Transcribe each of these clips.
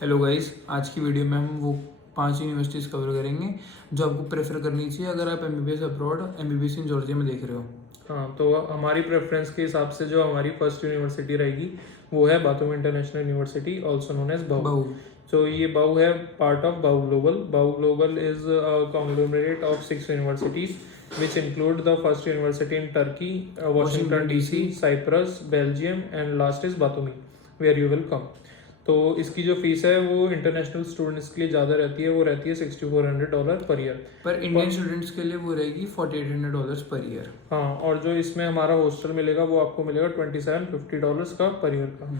Hello guys, आज की video में हम वो 5 यूनिवर्सिटीज़ कवर करेंगे जो आपको प्रेफर करनी चाहिए अगर आप MBBS abroad MBBS in Georgia में देख रहे हो। हाँ, तो हमारी प्रेफरेंस के हिसाब से जो हमारी फर्स्ट यूनिवर्सिटी रहेगी वो है Batumi international university, also known as BAU. बहु तो ये बाउ है part of BAU global. BAU global is conglomerate of 6 universities which include the first university in Turkey, Washington DC, Cyprus, Belgium, and last is Batumi, where you will come. तो इसकी जो fees है वो international students के लिए ज़्यादा रहती है, वो रहती है $6400 पर ईयर। पर इंडियन स्टूडेंट्स के लिए वो रहेगी $4800 पर ईयर। हाँ, और जो इसमें हमारा हॉस्टल मिलेगा वो आपको मिलेगा $2750 का पर ईयर का।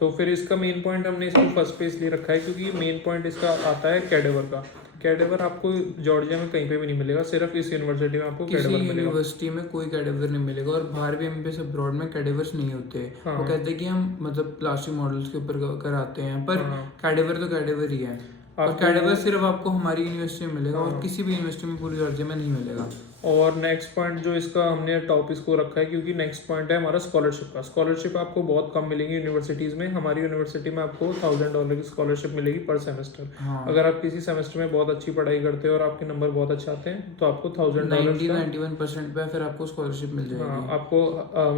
तो फिर इसका मेन पॉइंट हमने इसको फर्स्ट पे इसलिए रखा है क्योंकि मेन पॉइंट इसका आता है कैडेवर का। कैडेवर आपको जॉर्जिया में कहीं पे भी नहीं मिलेगा, सिर्फ इस यूनिवर्सिटी में आपको किसी कैडेवर मिलेगा। यूनिवर्सिटी में कोई कैडेवर नहीं मिलेगा और बाहर भी एमबीबीएस अब्रॉड में कैडेवर्स नहीं होते। हाँ। वो कहते हैं कि हम मतलब प्लास्टिक मॉडल्स के ऊपर कराते हैं, पर हाँ। कैडेवर तो कैडेवर ही है। और कैडेवर सिर्फ आपको हमारी यूनिवर्सिटी में मिलेगा और किसी भी यूनिवर्सिटी में पूरी जॉर्जिया में नहीं मिलेगा। और नेक्स्ट पॉइंट जो इसका हमने टॉप इसको रखा है क्योंकि नेक्स्ट पॉइंट है हमारा स्कॉलरशिप का। स्कॉलरशिप आपको बहुत कम मिलेंगी यूनिवर्सिटीज में। हमारी यूनिवर्सिटी में आपको $1000 की स्कॉलरशिप मिलेगी पर सेमेस्टर। हाँ। अगर आप किसी सेमेस्टर में बहुत अच्छी पढ़ाई करते हो और आपके नंबर बहुत अच्छे आते हैं तो आपको $1000 91% पे फिर आपको स्कॉलरशिप मिल जाएगी। हाँ, आपको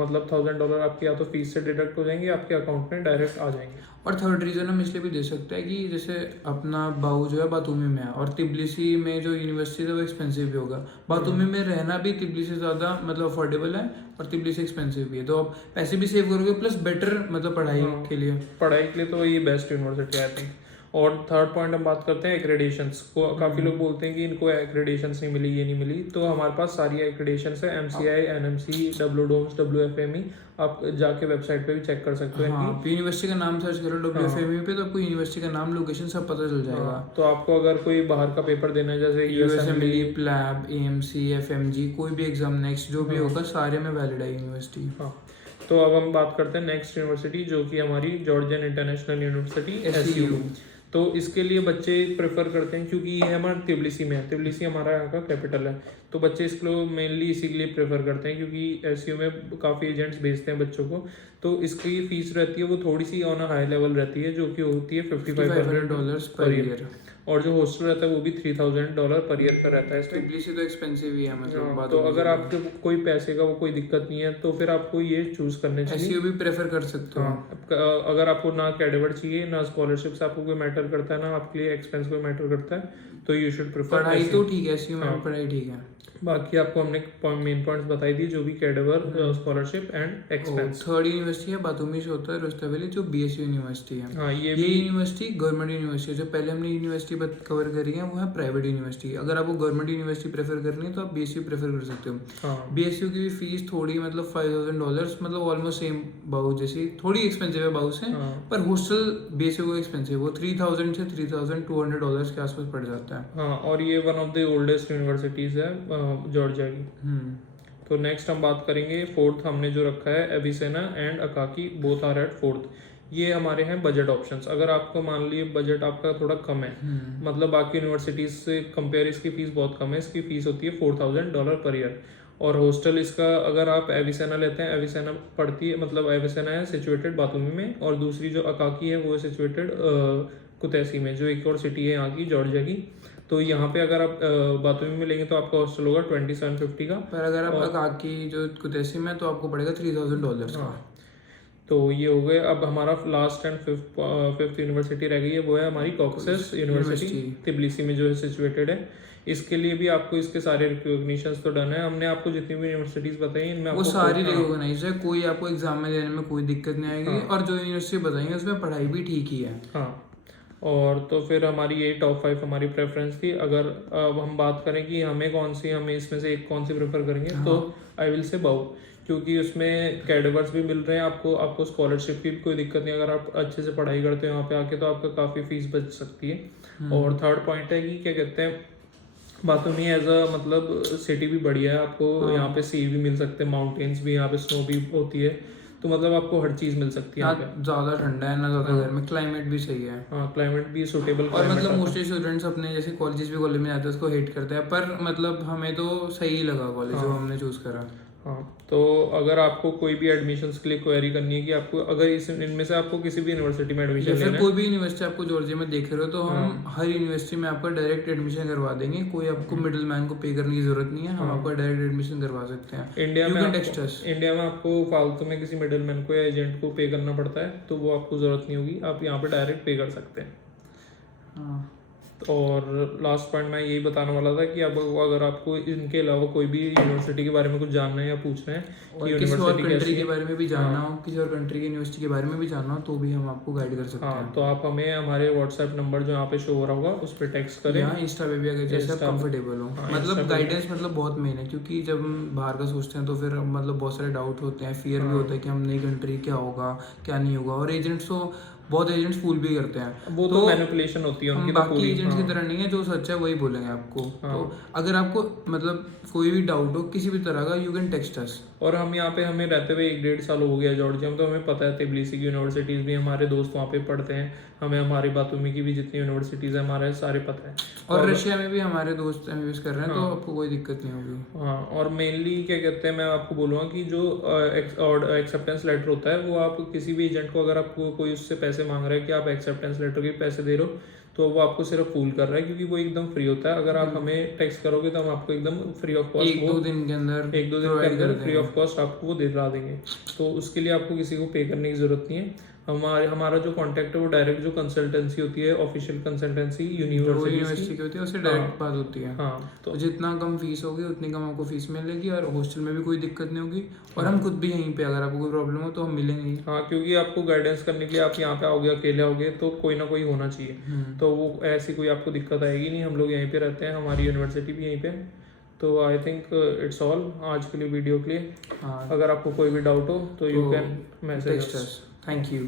मतलब $1000 आपकी या तो फीस से डिडक्ट हो जाएंगे, आपके अकाउंट में डायरेक्ट आ जाएंगे। और थर्ड रीजन हम इसलिए भी दे सकते हैं कि जैसे अपना बाउ जो है बातूमी में है और तिब्लिसी में जो यूनिवर्सिटी है वो एक्सपेंसिव भी होगा। बातूमी में रहना भी तिब्लिसी से ज़्यादा मतलब अफोर्डेबल है और तिब्लिसी एक्सपेंसिव भी है, तो आप पैसे भी सेव करोगे प्लस बेटर मतलब पढ़ाई के लिए। पढ़ाई के लिए तो ये बेस्ट यूनिवर्सिटी आई थिंक। और थर्ड पॉइंट हम बात करते हैं एक्रेडिशंस को। काफ़ी लोग बोलते हैं कि इनको एक्रेडिशंस नहीं मिली, ये नहीं मिली, तो हमारे पास सारी एक्रेडिशंस है। MCI, NMC, WDOMS, WFME, आप जाके वेबसाइट पे भी चेक कर सकते हो। हाँ, यूनिवर्सिटी का नाम सर्च करो WFME पे तो आपको यूनिवर्सिटी का नाम, लोकेशन सब पता चल जाएगा। तो आपको अगर कोई बाहर का पेपर देना है जैसे USMLE, प्लैब, AMC, FMG, कोई भी एग्जाम नेक्स्ट जो भी होगा सारे में वैलिड है यूनिवर्सिटी। हाँ, तो अब हम बात करते हैं नेक्स्ट यूनिवर्सिटी जो कि हमारी जॉर्जियन इंटरनेशनल यूनिवर्सिटी SU। तो इसके लिए बच्चे प्रेफर करते हैं क्योंकि ये हमारा तिब्लिसी में है। तिब्लिसी हमारा यहाँ का कैपिटल है, तो बच्चे इसको मेनली इसी के लिए प्रेफर करते हैं क्योंकि SU में काफ़ी एजेंट्स भेजते हैं बच्चों को। तो इसकी फीस रहती है वो थोड़ी सी ऑन अ हाई लेवल रहती है जो कि होती है $5500 पर ईयर। और जो हॉस्टल रहता है वो भी $3000 पर ईयर का रहता है। तिब्लिसी तो एक्सपेंसिव ही है मतलब। तो अगर आपके कोई पैसे का वो कोई दिक्कत नहीं है तो फिर आपको ये चूज करने चाहिए। SU भी प्रेफर कर सकते हो। हाँ, अगर आपको ना कैडेवर चाहिए ना स्कॉलरशिप से आपको कोई मैटर करता है ना आपके लिए एक्सपेंस कोई मैटर करता है तो यू शुड प्रेफर। पढ़ाई तो ठीक है, SU में पढ़ाई ठीक है। बाकी आपको हमने मेन पॉइंट्स बताई दिए जो भी cadaver, scholarship and expense. Third university है बातूमी से होता है रुस्तावेली जो BSU यूनिवर्सिटी है। हाँ, ये यूनिवर्सिटी गवर्नमेंट यूनिवर्सिटी है। जो पहले हमने यूनिवर्सिटी कवर करी है वो है प्राइवेट यूनिवर्सिटी। अगर आपको गवर्नमेंट यूनिवर्सिटी प्रेफर करनी है तो आप BSU प्रेफर कर सकते हो। हाँ। BSU की भी फीस थोड़ी मतलब $5000 मतलब ऑलमोस्ट सेम बाउ जैसी, थोड़ी एक्सपेंसिव है बाउ से। पर हॉस्टल BSU को एक्सपेंसिव, वो $3000 से $3200 के आसपास पड़ जाता है। हाँ, और ये one of the oldest universities है जॉर्जिया की। तो नेक्स्ट हम बात करेंगे फोर्थ हमने जो रखा है Avicenna and Akaki, both are at fourth. ये हमारे हैं बजट ऑप्शंस। अगर आपको मान लीजिए बजट आपका थोड़ा कम है, मतलब बाकी यूनिवर्सिटीज से कंपेयर इसकी फीस बहुत कम है। इसकी फीस होती है $4000 पर ईयर। और हॉस्टल इसका अगर आप एविसेना लेते हैं, एविसेना पड़ती है मतलब एविसेना है सिचुएटेड बातूमी में, और दूसरी जो अकाकी है वो है सिचुएटेड कुतैसी में, जो एक और सिटी है यहाँ की जॉर्जिया की। तो यहाँ पे अगर आप बातूमी में लेंगे तो आपका हॉस्टल होगा $2750 का। पर अगर आप अकाकी जो कुतैसी में तो आपको पड़ेगा $3000 का। तो ये हो गए। अब हमारा लास्ट एंड फिफ्थ यूनिवर्सिटी रह गई है, वो है हमारी कॉकसस यूनिवर्सिटी तिब्लिसी में जो है सिचुएटेड है। इसके लिए भी आपको इसके सारे रिकॉग्निशंस तो डन है। हमने आपको जितनी भी यूनिवर्सिटीज बताई इनमें वो सारी रिकॉग्नाइज है, कोई आपको एग्जाम में देने में कोई दिक्कत नहीं आएगी। और जो यूनिवर्सिटी बताएंगे उसमें पढ़ाई भी ठीक ही है। हाँ, और तो फिर हमारी ये टॉप 5 हमारी प्रेफरेंस थी। अगर अब हम बात करें कि हमें इसमें से एक कौन सी प्रेफर करेंगे, तो आई विल से बाउ, क्योंकि उसमें कैडेवर्स भी मिल रहे हैं आपको स्कॉलरशिप की भी कोई दिक्कत नहीं। अगर आप अच्छे से पढ़ाई करते हो यहाँ पे आके तो आपका काफ़ी फीस बच सकती है। और थर्ड पॉइंट है कि क्या कहते हैं, बातूमी एज अ मतलब सिटी भी बढ़िया है। आपको यहाँ पे सी भी मिल सकते हैं, माउंटेन्स भी, यहाँ पे स्नो भी होती है, तो मतलब आपको हर चीज़ मिल सकती है यहाँ पे। ज़्यादा ठंडा है ना ज़्यादा गर्मी, क्लाइमेट भी सही है। हाँ, क्लाइमेट भी सूटेबल। और मतलब मोस्टली स्टूडेंट्स अपने जैसे कॉलेज में जाते हैं उसको हेट करते हैं, पर मतलब हमें तो सही लगा कॉलेज जो हमने चूज़ करा। हाँ, तो अगर आपको कोई भी एडमिशन्स के लिए क्वेरी करनी है कि आपको अगर इनमें से आपको किसी भी यूनिवर्सिटी में एडमिशन या फिर लेना कोई भी यूनिवर्सिटी आपको जॉर्जिया में देख रहे हो तो हम हर यूनिवर्सिटी में आपका डायरेक्ट एडमिशन करवा देंगे, कोई आपको मिडिल मैन को पे करने की जरूरत नहीं है, हम आपका डायरेक्ट एडमिशन करवा सकते हैं। इंडिया में आपको फालतू में किसी मिडिल मैन को या एजेंट को पे करना पड़ता है, तो वो आपको जरूरत नहीं होगी, आप यहाँ पे डायरेक्ट पे कर सकते हैं। हाँ। और लास्ट पॉइंट मैं यही बताने वाला था कि अब अगर आपको इनके अलावा कोई भी यूनिवर्सिटी के बारे में कुछ जानना है या पूछना है और किसी और कंट्री के बारे में भी जानना हो, किसी और कंट्री की यूनिवर्सिटी के बारे में भी जानना हो, तो भी हम आपको गाइड कर सकते हैं। तो आप हमें हमारे व्हाट्सएप नंबर जो यहाँ पे शो हो रहा होगा उस पर टेक्स्ट करें, या इंस्टा पे भी, अगर जैसे आप कंफर्टेबल हो। मतलब गाइडेंस मतलब बहुत मेन है, क्योंकि जब हम बाहर का सोचते हैं तो फिर मतलब बहुत सारे डाउट होते हैं, फियर भी होता है कि हम नई कंट्री क्या होगा क्या नहीं होगा, और एजेंट्स तो बहुत एजेंट्स फूल भी करते हैं, वो तो मैनिपुलेशन होती है उनकी, बाकी एजेंट्स की तरह नहीं है, जो सच है वही बोलेंगे आपको। तो अगर आपको मतलब कोई भी डाउट हो किसी भी तरह का, यू कैन टेक्स्ट अस। और हम यहाँ पे हमें रहते हुए 1-1.5 साल हो गया जॉर्जिया में, तो हमें पता है तिब्लिसी की यूनिवर्सिटीज़ भी, हमारे दोस्त वहाँ पे पढ़ते हैं, हमें हमारी बातूमी की भी जितनी यूनिवर्सिटीज़ है हमारे सारे पता है। और रशिया में भी हमारे दोस्त एमबीबीएस कर रहे हैं, तो आपको कोई दिक्कत नहीं होगी। हाँ, और मेनली क्या कहते हैं, मैं आपको बोलूँगा कि जो एक्सेप्टेंस लेटर होता है, वो आप किसी भी एजेंट को अगर आपको कोई उससे पैसे मांग रहा है कि आप एक्सेप्टेंस लेटर के पैसे दे रहे हो, तो वो आपको सिर्फ फूल कर रहा है, क्योंकि वो एकदम फ्री होता है। अगर आप हमें टेक्स्ट करोगे तो हम आपको एकदम फ्री ऑफ कॉस्ट एक दो दिन के अंदर फ्री ऑफ कॉस्ट आपको वो दिला देंगे। तो उसके लिए आपको किसी को पे करने की जरूरत नहीं है। हमारा जो कांटेक्ट है वो डायरेक्ट जो कंसल्टेंसी होती है, ऑफिशियल कंसल्टेंसी यूनिवर्सिटी की होती है, उससे डायरेक्ट बात होती है। हाँ, तो जितना कम फीस होगी उतनी कम आपको फीस मिलेगी, और हॉस्टल में भी कोई दिक्कत नहीं होगी, और हम खुद भी यहीं पे अगर आपको कोई प्रॉब्लम हो तो हम मिलेंगे। हाँ, क्योंकि आपको गाइडेंस करने के लिए आप यहाँ पे आओगे, अकेले आओगे तो कोई ना कोई होना चाहिए, तो वो ऐसी कोई आपको दिक्कत आएगी नहीं। हम लोग यहीं पे रहते हैं, हमारी यूनिवर्सिटी भी यहीं पे। तो आई थिंक इट्स ऑल आज के लिए, वीडियो के लिए। अगर आपको कोई भी डाउट हो तो you can message us. Thank you.